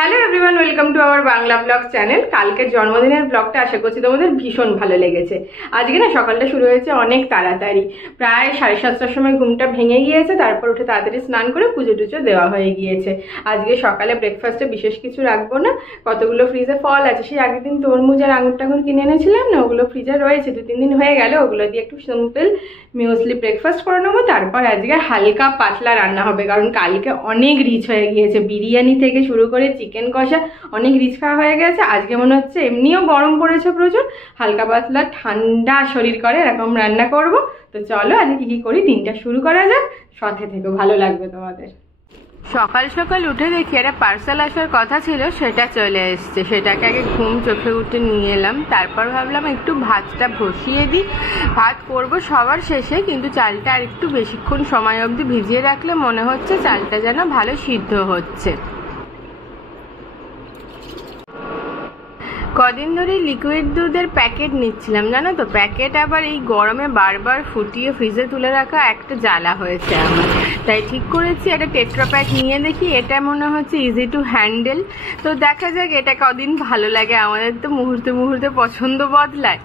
Hello everyone, welcome to our Bangla blog channel. কালকের জন্মদিনের ব্লগটা আশা করছি তোমাদের ভীষণ ভালো লেগেছে। আজকে না সকালটা শুরু হয়েছে অনেক তাড়াতাড়ি, প্রায় 7:30টার সময় ঘুমটা ভেঙে গিয়েছে। তারপর উঠে তাড়াতাড়ি স্নান করে পুজো টুজো দেওয়া হয়ে গিয়েছে। আজকে সকালে ব্রেকফাস্টে বিশেষ কিছু রাখবো না, কতগুলো ফ্রিজে ফল আছে, সেই আগের দিন তরমুজ আর আঙুর টাঙুর কিনে এনেছিলাম না, ওগুলো ফ্রিজে রয়েছে, 2-3 দিন হয়ে গেল। ওগুলো দিয়ে একটু সিম্পল মিউসলি ব্রেকফাস্ট করে নেবো। তারপর আজকে হালকা পাতলা রান্না হবে, কারণ কালকে অনেক রিচ হয়ে গিয়েছে, বিরিয়ানি থেকে শুরু করে চিকেন কষা অনেক রিচ খাওয়া হয়ে গেছে। আজকে মনে হচ্ছে এমনিও গরম পড়েছে প্রচুর, হালকা পাতলা ঠান্ডা শরীর করে এরকম রান্না করব। তো চলো আজকে কি করি দিনটা শুরু করা যাক, সাথে থেকে ভালো লাগবে তোমাদের। সকাল সকাল উঠে দেখি একটা পার্সেল আসার কথা ছিল, সেটা চলে এসছে। সেটাকে আগে ঘুম চোখে উঠে নিয়ে এলাম, তারপর ভাবলাম একটু ভাতটা বসিয়ে দিই। ভাত করব সবার শেষে, কিন্তু চালটা আর একটু বেশিক্ষণ সময় অবধি ভিজিয়ে রাখলে মনে হচ্ছে চালটা যেন ভালো সিদ্ধ হচ্ছে। কদিন ধরে লিকুইড দুধের প্যাকেট নিচ্ছিলাম, জানো তো, প্যাকেট আবার এই গরমে বারবার ফুটিয়ে ফ্রিজে তুলে রাখা একটা জ্বালা হয়েছে আমার। তাই ঠিক করেছি একটা টেট্রা প্যাক নিয়ে দেখি, এটা মনে হচ্ছে ইজি টু হ্যান্ডেল। তো দেখা যাক এটা কদিন ভালো লাগে, আমাদের তো মুহূর্তে মুহূর্তে পছন্দ বদলায়।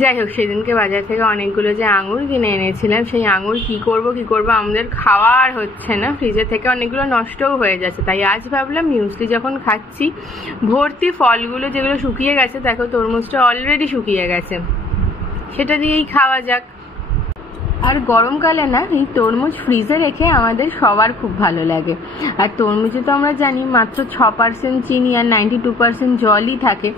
যাই হোক, সেদিনকে বাজার থেকে অনেকগুলো যে আঙুর কিনে এনেছিলাম, সেই আঙুর কি করব আমাদের খাওয়া আর হচ্ছে না, ফ্রিজে থেকে অনেকগুলো নষ্টও হয়ে যাচ্ছে। তাই আজ ভাবলাম মিউসলি যখন খাচ্ছি, ভর্তি ফলগুলো যেগুলো শুকিয়ে গেছে, দেখো তরমুজটা অলরেডি শুকিয়ে গেছে, সেটা দিয়েই খাওয়া যাক। আর গরমকালে না এই তরমুজ ফ্রিজে রেখে আমাদের সবার খুব ভালো লাগে। আর তরমুজে তো আমরা জানি মাত্র 6% চিনি আর 92% জলই থাকে।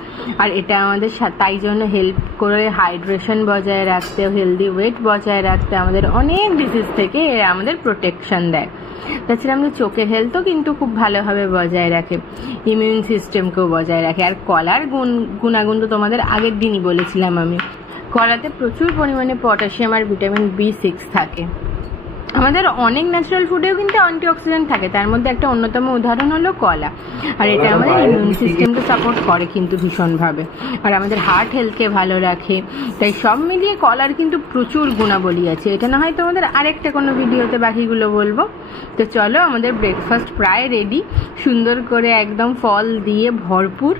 আর এটা আমাদের তাই জন্য হেল্প করে হাইড্রেশন বজায় রাখতে, হেলদি ওয়েট বজায় রাখতে, আমাদের অনেক ডিজিজ থেকে আমাদের প্রোটেকশন দেয়। তাছাড়া আমাদের চোখের হেলথও কিন্তু খুব ভালোভাবে বজায় রাখে, ইমিউন সিস্টেমকেও বজায় রাখে। আর কলার গুণাগুণ তো তোমাদের আগের দিনই বলেছিলাম আমি। কলাতে প্রচুর পরিমাণে পটাশিয়াম আর ভিটামিন B6 থাকে। আমাদের অনেক ন্যাচারাল ফুডেও কিন্তু অ্যান্টিঅক্সিডেন্ট থাকে, তার মধ্যে একটা অন্যতম উদাহরণ হলো কলা। আর এটা আমাদের ইমিউন সিস্টেমকে সাপোর্ট করে কিন্তু ভীষণভাবে, আর আমাদের হার্ট হেলথকে ভালো রাখে। তাই সব মিলিয়ে কলার কিন্তু প্রচুর গুণাবলী আছে। এটা না হয় তোমাদের আরেকটা কোনো ভিডিওতে বাকিগুলো বলবো। তো চলো, আমাদের ব্রেকফাস্ট প্রায় রেডি, সুন্দর করে একদম ফল দিয়ে ভরপুর।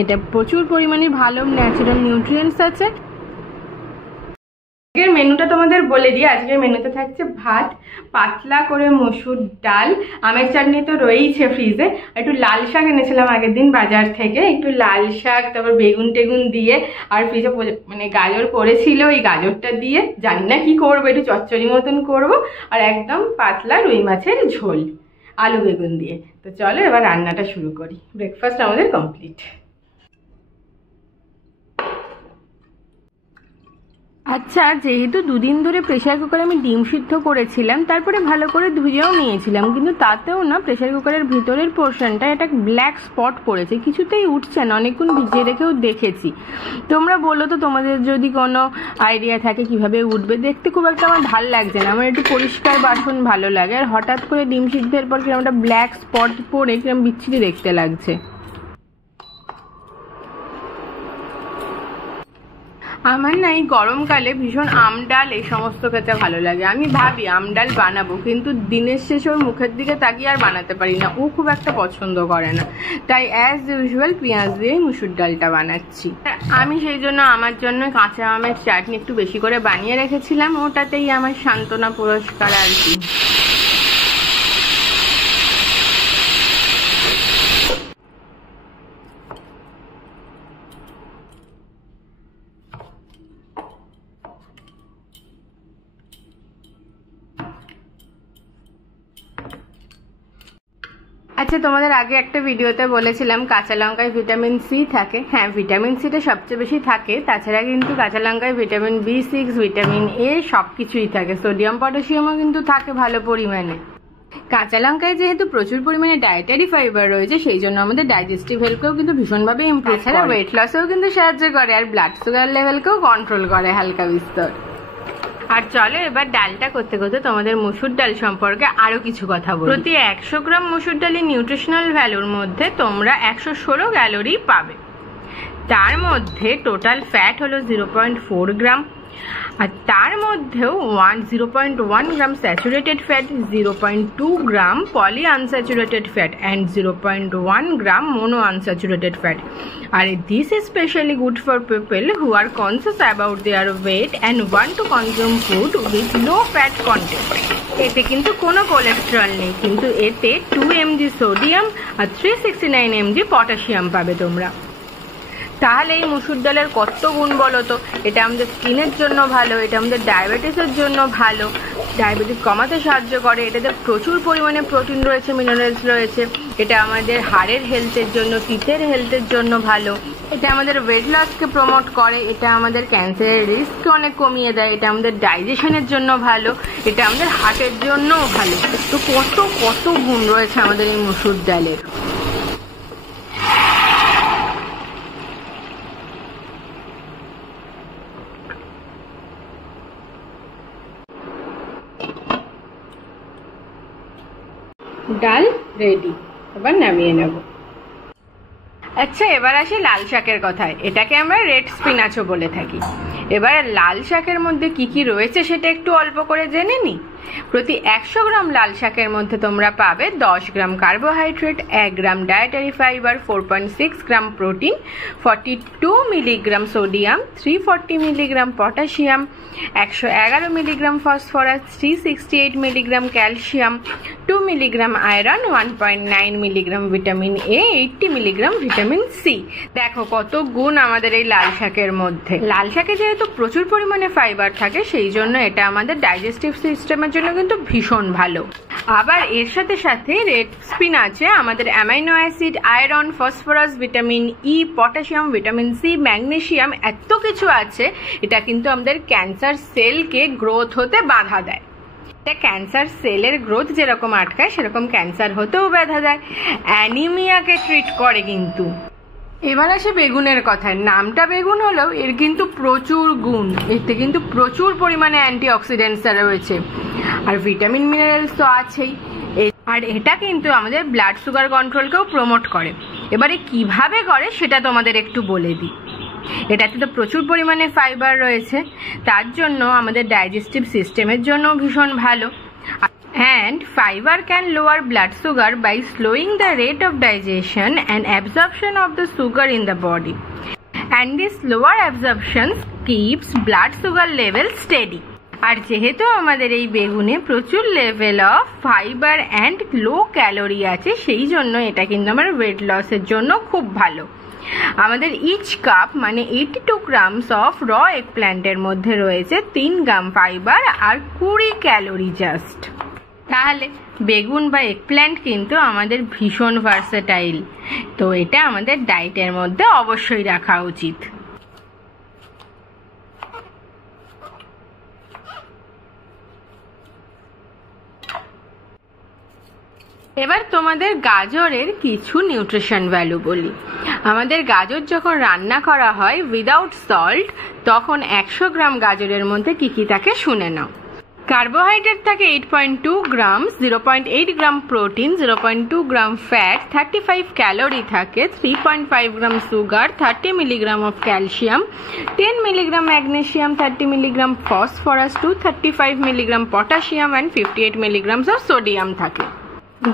এটা প্রচুর পরিমাণে ভালো ন্যাচারাল নিউট্রিয়েন্টস আছে। আজকের মেনুটা তোমাদের বলে দিই। আজকের মেনুতে থাকছে ভাত, পাতলা করে মসুর ডাল, আমের চাটনি তো রয়েইছে ফ্রিজে, একটু লাল শাক এনেছিলাম আগের দিন বাজার থেকে, একটু লাল শাক, তারপর বেগুন টেগুন দিয়ে, আর ফ্রিজে মানে গাজর পড়েছিল, ওই গাজরটা দিয়ে জানি না কি করবো, একটু চচ্চড়ি মতন করব। আর একদম পাতলা রুই মাছের ঝোল আলু বেগুন দিয়ে। তো চলো এবার রান্নাটা শুরু করি। ব্রেকফাস্ট আমাদের কমপ্লিট। আচ্ছা, যেহেতু 2 দিন ধরে প্রেশার কুকারে আমি ডিম সিদ্ধ করেছিলাম, তারপরে ভালো করে ধুয়েও নিয়েছিলাম, কিন্তু তাতেও না প্রেশার কুকারের ভিতরের পোর্শনটা একটা ব্ল্যাক স্পট পড়েছে, কিছুতেই উঠছে না। অনেকক্ষণ ভিজিয়ে রেখেও দেখেছি। তোমরা বলো তো তোমাদের যদি কোনো আইডিয়া থাকে কিভাবে উঠবে। দেখতে খুব একটা আমার ভালো লাগছে না, আমার একটু পরিষ্কার বাসন ভালো লাগে। আর হঠাৎ করে ডিম সিদ্ধের পর কিরকম একটা ব্ল্যাক স্পট পড়ে কিরকম বিচ্ছিরি দেখতে লাগছে। আমার না এই গরমকালে ভীষণ আম ডাল এই সমস্ত খেতে ভালো লাগে। আমি ভাবি আম ডাল বানাবো, কিন্তু দিনের শেষে ওর মুখের দিকে তাকিয়ে আর বানাতে পারি না, ও খুব একটা পছন্দ করে না। তাই অ্যাজ ইউজুয়াল পেঁয়াজ দিয়ে মুসুর ডালটা বানাচ্ছি। আমি সেই জন্য আমার জন্য কাঁচা আমের চাটনি একটু বেশি করে বানিয়ে রেখেছিলাম, ওটাতেই আমার সান্ত্বনা পুরস্কার আর কি। আচ্ছা, তোমাদের আগে একটা ভিডিওতে বলেছিলাম কাঁচা লঙ্কায় ভিটামিন সি থাকে। হ্যাঁ, ভিটামিন সিটা সবচেয়ে বেশি থাকে, তাছাড়া কিন্তু কাঁচা লঙ্কায় ভিটামিন B6, ভিটামিন A সব কিছুই থাকে। সোডিয়াম পটাশিয়ামও কিন্তু থাকে ভালো পরিমাণে। কাঁচা লঙ্কায় যেহেতু প্রচুর পরিমাণে ডায়েটারি ফাইবার রয়েছে, সেই জন্য আমাদের ডাইজেস্টিভ হেলথকেও কিন্তু ভীষণভাবে ইমপ্রুভ করে। তাছাড়া ওয়েট লসেও কিন্তু সাহায্য করে, আর ব্লাড সুগার লেভেলকেও কন্ট্রোল করে হালকা বিস্তর। আর চলো এবার ডালটা করতে করতে তোমাদের মসুর ডাল সম্পর্কে আরো কিছু কথা বলি। প্রতি 100 গ্রাম মসুর ডালের নিউট্রিশনাল ভ্যালুর মধ্যে তোমরা 116 ক্যালোরি পাবে। তার মধ্যে টোটাল ফ্যাট হলো 0.4 গ্রাম, আর তার মধ্যেও 0.1 gram saturated fat, 0.2 gram poly unsaturated fat and 0.1 gram mono unsaturated fat. আর this is specially good for people who are conscious about their weight and want to consume food with low fat content. এতে কিন্তু কোনো cholesterol নেই, কিন্তু এতে 2 mg sodium আর 369 mg potassium পাবে তোমরা। তাহলে এই মুসুর ডালের কত গুণ বলো তো। এটা আমাদের স্কিনের জন্য ভালো, এটা আমাদের ডায়াবেটিসের জন্য ভালো, ডায়াবেটিস কমাতে সাহায্য করে, এটাতে প্রচুর পরিমাণে প্রোটিন রয়েছে, মিনারেলস রয়েছে, এটা আমাদের হাড়ের হেলথের জন্য, টিথের হেলথের জন্য ভালো, এটা আমাদের ওয়েট লসকে প্রমোট করে, এটা আমাদের ক্যান্সারের রিস্ককে অনেক কমিয়ে দেয়, এটা আমাদের ডাইজেশনের জন্য ভালো, এটা আমাদের হার্টের জন্যও ভালো। তো কত কত গুণ রয়েছে আমাদের এই মুসুর ডালের। ডাল রেডি, এবার নামিয়ে নেব। আচ্ছা, এবার আসি লাল শাকের কথায়। এটাকে আমরা রেড স্পিনাচও বলে থাকি। এবার লাল শাকের মধ্যে কি কি রয়েছে সেটা একটু অল্প করে জেনে নি। প্রতি 100 গ্রাম লাল শাকের মধ্যে তোমরা পাবে 10 gram carbohydrate, 1 gram dietary fibre, 4.6 gram protein, 42 milligram sodium, 340 milligram potassium, 111 milligram phosphorus, 368 milligram calcium, 2 milligram iron, 1.9 milligram vitamin A, 80 milligram vitamin C. দেখো কত গুণ আমাদের এই লাল শাকের মধ্যে। লাল শাকে যেহেতু প্রচুর পরিমাণে ফাইবার থাকে, সেই জন্য এটা আমাদের ডাইজেস্টিভ সিস্টেমের জন্য কিন্তু ভীষণ ভালো। আবার এর সাথে সাথে রেড স্পিনাচে আমাদের amino acid, iron, phosphorus, vitamin E, potassium, vitamin C, magnesium এত কিছু আছে। এটা কিন্তু আমাদের ক্যান্সার সেলকে গ্রোথ হতে বাধা দেয়। ক্যান্সার সেলের গ্রোথ যেরকম আটকায়, সেরকম ক্যান্সার হতেও বাধা দেয়। অ্যানিমিয়াকে ট্রিট করে কিন্তু। এবার আসে বেগুনের কথায়। নামটা বেগুন হলেও এর কিন্তু প্রচুর গুণ। এতে কিন্তু প্রচুর পরিমাণে অ্যান্টিঅক্সিডেন্টস রয়েছে, আর ভিটামিন মিনারেলস তো আছেই। আর এটা কিন্তু আমাদের ব্লাড সুগার কন্ট্রোলকেও প্রমোট করে। এবারে কিভাবে করে সেটা তোমাদের একটু বলে দিই। এটাতে তো প্রচুর পরিমাণে ফাইবার রয়েছে, তার জন্য আমাদের ডাইজেস্টিভ সিস্টেমের জন্য ভীষণ ভালো। And fiber can lower blood sugar by slowing the rate of digestion and absorption of the sugar in the body. And this lower absorption keeps blood sugar level steady. আর যেহেতু আমাদের এই বেগুনে প্রচুর level of fibre and low calorie আছে, সেই জন্য এটা কিন্তু আমার ওয়েট লসের জন্য খুব ভালো। আমাদের ইচ কাপ মানে 82 গ্রামস অফ র এগ প্ল্যান্টের মধ্যে রয়েছে 3 গ্রাম ফাইবার আর 20 ক্যালোরি জাস্ট। তাহলে বেগুন বা এগ প্ল্যান্ট কিন্তু আমাদের ভীষণ ভার্সেটাইল। তো এটা আমাদের ডায়েটের মধ্যে অবশ্যই রাখা উচিত। এবার তোমাদের গাজরের কিছু নিউট্রিশন ভ্যালু বলি। আমাদের গাজর যখন রান্না করা হয় উইদাউট সল্ট, তখন 100 গ্রাম গাজরের মধ্যে কি কি থাকে শুনে নাও। কার্বোহাইড্রেট থাকে 8.2 gram, 0.8 gram protein, 0.2 gram fat, 35 calorie থাকে, 3.5 gram sugar, 30 milligram of calcium, 10 milligram magnesium, 30 milligram phosphorus, 235 milligram potassium and 58 milligram of sodium থাকে।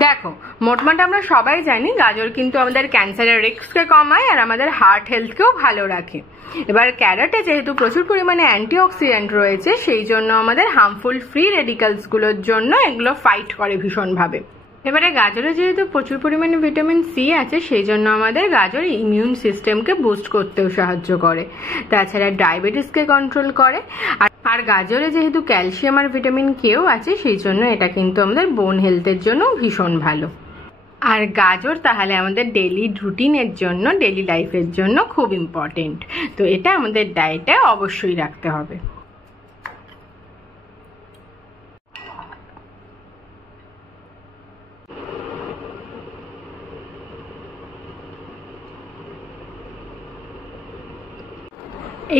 দেখো, মোটমাট আমরা সবাই জানি গাজর কিন্তু আমাদের ক্যান্সারের রিস্ককে কমায় আর আমাদের হার্ট হেলথকেও ভালো রাখে। এবার ক্যারটে যেহেতু প্রচুর পরিমাণে অ্যান্টিঅক্সিডেন্ট রয়েছে, সেই জন্য আমাদের হার্মফুল ফ্রি রেডিক্যালসগুলোর জন্য এগুলো ফাইট করে ভীষণভাবে। এবারে গাজরে যেহেতু প্রচুর পরিমাণে ভিটামিন সি আছে, সেই জন্য আমাদের গাজর ইমিউন সিস্টেমকে বুস্ট করতেও সাহায্য করে। তাছাড়া ডায়াবেটিসকে কন্ট্রোল করে। আর গাজরে যেহেতু ক্যালসিয়াম আর ভিটামিন কেও আছে, সেই জন্য এটা কিন্তু আমাদের বোন হেলথের জন্য ভীষণ ভালো। আর গাজর তাহলে আমাদের ডেইলি রুটিনের জন্য, ডেইলি লাইফের জন্য খুব ইম্পর্টেন্ট। তো এটা আমাদের ডায়েটে অবশ্যই রাখতে হবে।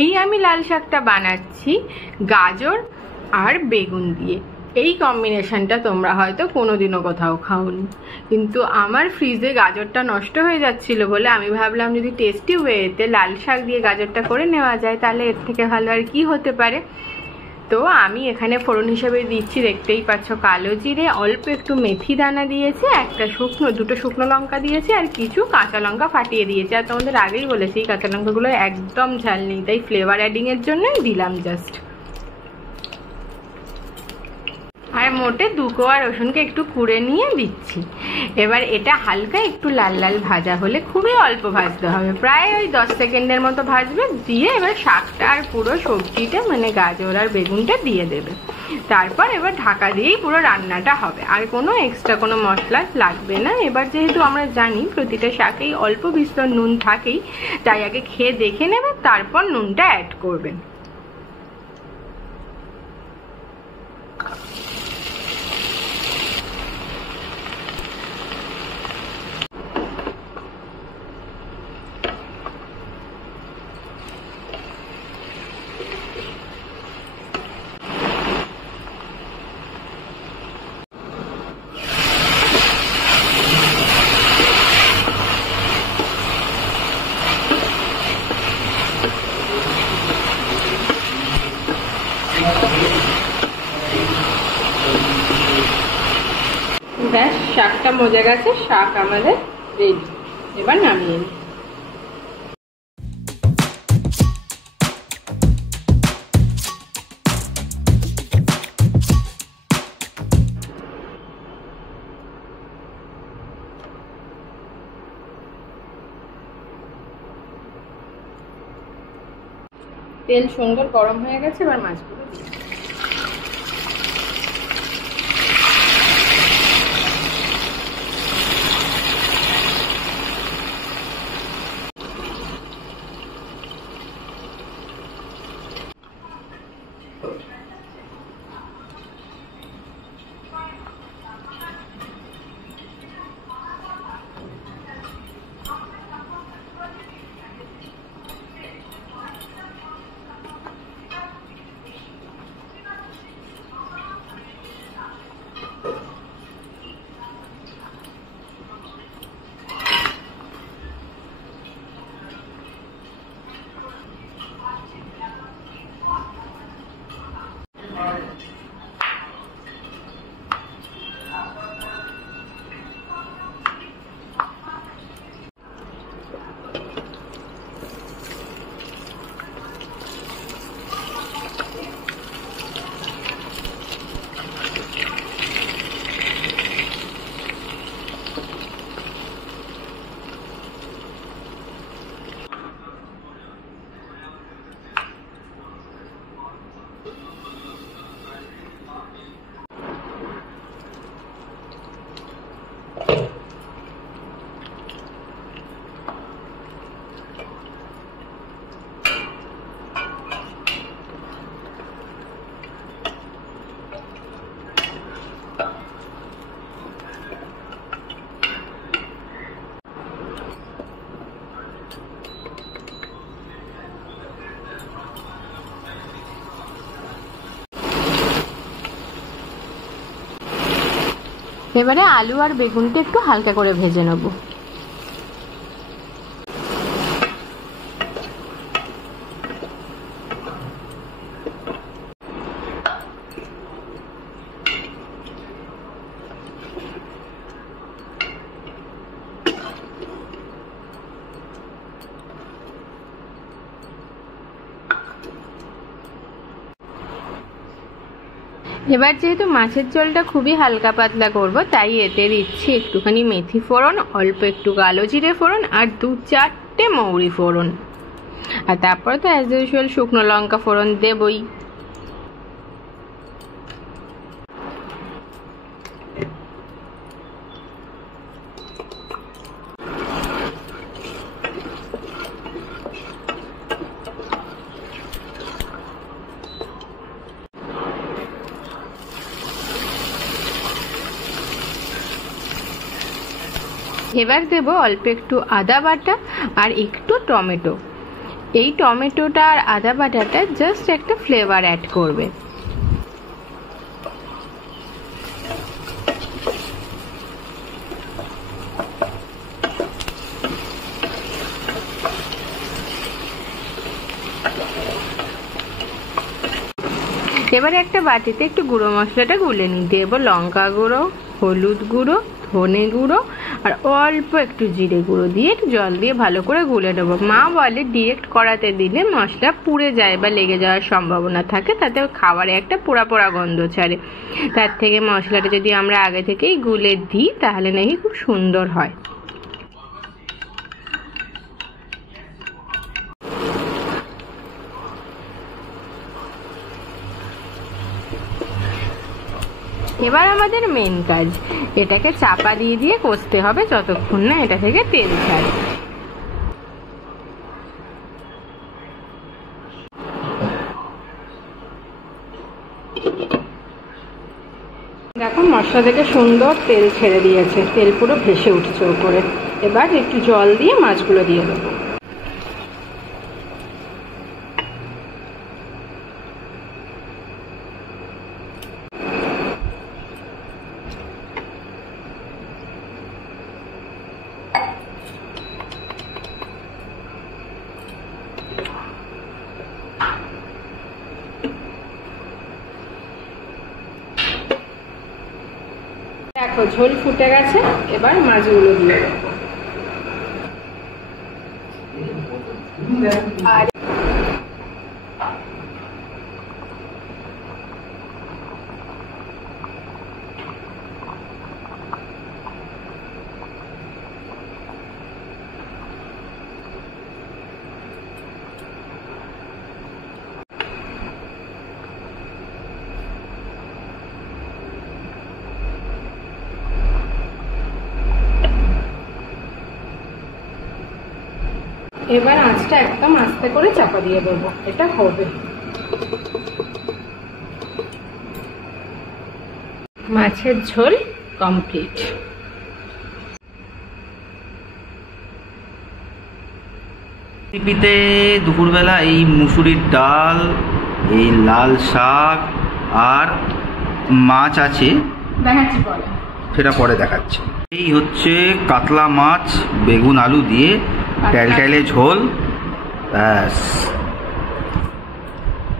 এই আমি লাল শাকটা বানাচ্ছি গাজর আর বেগুন দিয়ে। এই কম্বিনেশনটা তোমরা হয়তো কোনোদিনও কোথাও খাওনি, কিন্তু আমার ফ্রিজে গাজরটা নষ্ট হয়ে যাচ্ছিল বলে আমি ভাবলাম যদি টেস্টি ওয়েতে লাল শাক দিয়ে গাজরটা করে নেওয়া যায় তাহলে এর থেকে ভালো আর কি হতে পারে। তো আমি এখানে ফোড়ন হিসেবে দিচ্ছি, দেখতেই পাচ্ছ, কালো জিরে, অল্প একটু মেথি দানা দিয়েছি, দুটো শুকনো লঙ্কা দিয়েছি, আর কিছু কাঁচা লঙ্কা ফাটিয়ে দিয়েছি। আর তোমাদের আগেই বলেছি এই কাঁচা লঙ্কাগুলো একদম ঝাল নেই, তাই ফ্লেভার অ্যাডিংয়ের জন্যই দিলাম জাস্ট। আর মোটে 2 কোয়া রসুনকে একটু কুড়ে নিয়ে দিচ্ছি। এবার এটা হালকা একটু লাল লাল ভাজা হলে, খুবই অল্প ভাজতে হবে, প্রায় ওই 10 সেকেন্ডের মতো ভাজবে, দিয়ে এবার শাকটা আর পুরো সবজিটা মানে গাজর আর বেগুনটা দিয়ে দেবে। তারপর এবার ঢাকা দিয়েই পুরো রান্নাটা হবে, আর কোনো এক্সট্রা কোনো মশলা লাগবে না। এবার যেহেতু আমরা জানি প্রতিটা শাকেই অল্প বিস্তর নুন থাকেই, তাই আগে খেয়ে দেখে নেবে, তারপর নুনটা অ্যাড করবেন। ব্যাস, শাকটা মজে গেছে, শাক আমাদের রেডি। এবার নামিয়ে নিই। তেল সুন্দর গরম হয়ে গেছে, এবার মাছগুলো দিই। এবারে আলু আর বেগুনটা একটু হালকা করে ভেজে নেব। এবার যেহেতু মাছের ঝোলটা খুবই হালকা পাতলা করব, তাই এতে দিচ্ছি একটুখানি মেথি ফোড়ন, অল্প একটু কালো জিরে ফোড়ন, আর 2-4টে মৌরি ফোড়ন, আর তারপর তো অ্যাজ ইউজুয়াল শুকনো লঙ্কা ফোড়ন দেবই। এবার দেব অল্প একটু আদা বাটা আর একটু টমেটো। এই টমেটোটা আর আদা বাটাটা জাস্ট একটা ফ্লেভার অ্যাড করবে। এবারে একটা বাটিতে একটু গুঁড়ো মশলাটা গুলে নিই। দেবো লঙ্কা গুঁড়ো, হলুদ গুঁড়ো, ধনে গুঁড়ো আর অল্প একটু জিরে গুঁড়ো দিয়ে একটু জল দিয়ে ভালো করে গুলে নেবো। মা বলে ডিরেক্ট কড়াতে দিলে মশলা পুড়ে যায় বা লেগে যাওয়ার সম্ভাবনা থাকে, তাতে খাবারে একটা পোড়া পোড়া গন্ধ ছাড়ে। তার থেকে মশলাটা যদি আমরা আগে থেকেই গুলে দিই তাহলে নাকি খুব সুন্দর হয়। এবার আমাদের মেন কাজ, এটাকে চাপা দিয়ে দিয়ে কষতে হবে যতক্ষণ না এটা থেকে তেল ছাড়ে। দেখো মশলা থেকে সুন্দর তেল ছেড়ে দিয়েছে, তেল পুরো ভেসে উঠছে উপরে। এবার একটু জল দিয়ে মাছগুলো দিয়ে দেবো। দেখো ঝোল ফুটে গেছে, এবার মাছগুলো দিয়ে দেবো। আর এবার আঁচটা একদম আস্তে করে চাপা দিয়ে দেবো, এটা হবে। মাছের ঝোল কমপ্লিট। রেসিপিতে দুপুরবেলা এই মুসুরির ডাল, এই লাল শাক আর মাছ আছে, সেটা পরে দেখাচ্ছি। এই হচ্ছে কাতলা মাছ বেগুন আলু দিয়ে টেলটেলে ঝোল, ব্যাস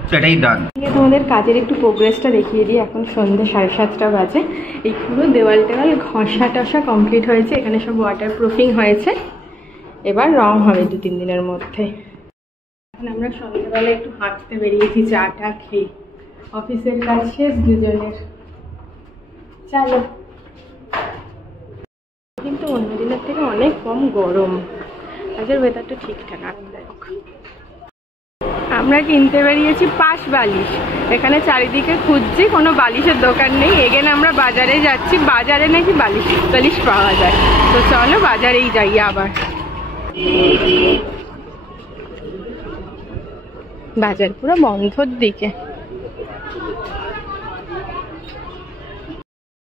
সেটাই ডান। তোমাদের কাজের একটু প্রোগ্রেসটা দেখিয়ে দিই। এখন সন্ধ্যে 7:30 বাজে। এই পুরো দেওয়াল টেওয়াল ঘষা টসা কমপ্লিট হয়েছে, এখানে সব ওয়াটার প্রুফিং হয়েছে, এবার রং হবে 2-3 দিনের মধ্যে। এখন আমরা সন্ধ্যেবেলা একটু হাঁটতে বেরিয়েছি চাটা খেয়ে। অফিসের কাজ শেষ দুজনের, চলো। কিন্তু অন্য দিনের থেকে অনেক কম গরম, আজকের ওয়েদারটা ঠিকঠাক আরামদায়ক। আমরা কিনতে বেরিয়েছি পাশ বালিশ। এখানে চারিদিকে খুঁজছি, কোনো বালিশের দোকান নেই। এগেন আমরা বাজারে যাচ্ছি, বাজারে নাকি বালিশ পাওয়া যায়। তো চলো বাজারেই যাই আবার। বাজার পুরো বন্ধর দিকে।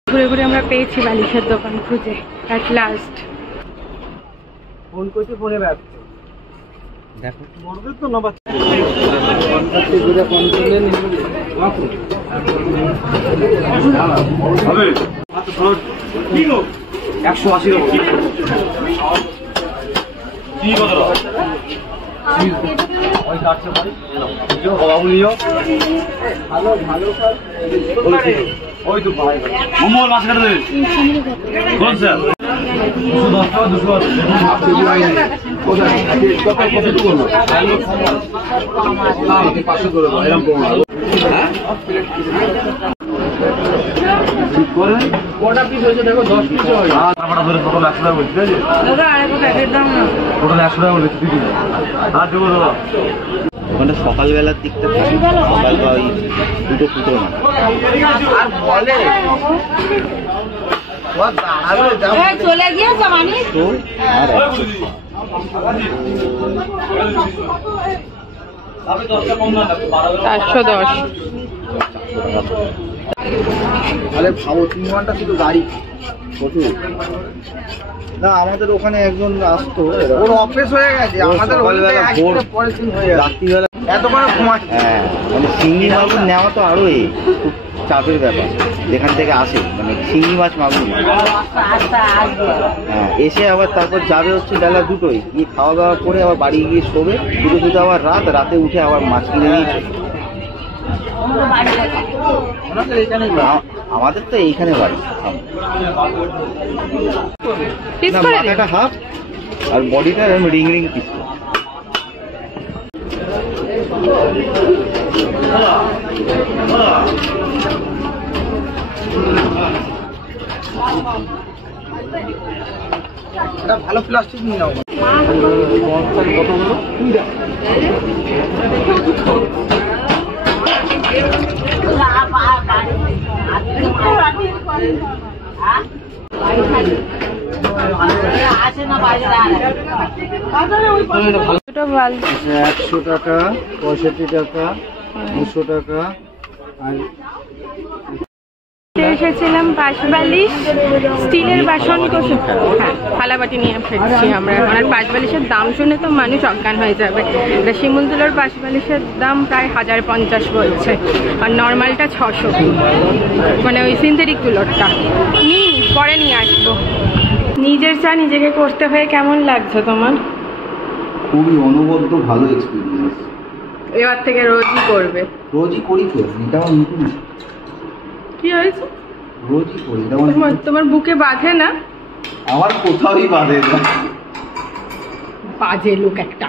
ঘুরে ঘুরে আমরা পেয়েছি বালিশের দোকান খুঁজে অ্যাট লাস্ট। ফোন করছি, ফোনে ব্যস্ত। দেখো বলবে তো না বাচ্চা হবে 180 কি বলো ওই কাটছে ভাই বাবু নিও ভালো ভালো ওই তো ভাই মোমো মাছ কাটে দেবে কোন স্যার 500 করে এরকম কটা পিস হয়েছে দেখো, 10 পিস হয়। ধরে টোটাল 100 টাকা বলছি, ঠিক আছে টোটাল 100 টাকা বলছি দিদি। আর দেবো দাদা ওখানটা সকালবেলার দিকটা সকাল বা ওই 2-2 না আর বলে চলে গিয়েছে মানে তো আর 410। আরে ভাবো 3 ঘন্টা শুধু গাড়ি না। আমাদের ওখানে একজন আসতো, ওর অফিস হয়ে গেছে, আমাদের রাত্রিবেলা এত করে ঘুমাচ্ছে। হ্যাঁ মানে শিঙি মাগুর নেওয়া তো আরো খুব চাপের ব্যাপার, যেখান থেকে আসে মানে শিঙি মাছ মাগুর। হ্যাঁ এসে আবার তারপর যাবে হচ্ছে বেলা 2টোয় গিয়ে খাওয়া দাওয়া করে আবার বাড়ি গিয়ে শোবে, দুটো আবার রাতে উঠে আবার মাছ কিনে নিয়ে আমাদের তো এইখানে বাড়ি। পিস না, করে দিন। মাথাটা হাফ আর বডিটা রিং রিং পিস। ভালো প্লাস্টিক নিয়ে নাও। দুটো বালতি 100 টাকা, 65 টাকা, 200 টাকা আর এসেছিলাম পাশবালিশ স্টিলের বাসন কোসন। হ্যাঁ, থালাবাটি নিয়ে ফেলছি আমরা এখন। আর পাশবালিশের দাম শুনে তো মানুষ অজ্ঞান হয়ে যাবে। এটা শিমুলতলার পাশবালিশের দাম প্রায় 1050 বলছে, আর নর্মালটা 600, মানে ওই সিনথেটিক তুলোরটা। পরে নিয়ে আসবো। নিজের চা নিজেকে করতে হয়ে কেমন লাগছে তোমার? খুবই অনবদ্য ভালো এক্সপিরিয়েন্স। এবার থেকে রোজই করবে? রোজই করি তো, এটা আমার নতুন। কি হয়েছে? রোজই করি। তোমার বুকে বাঁধে না? আমার কোথাওই বাধে না। বাজে লোক একটা।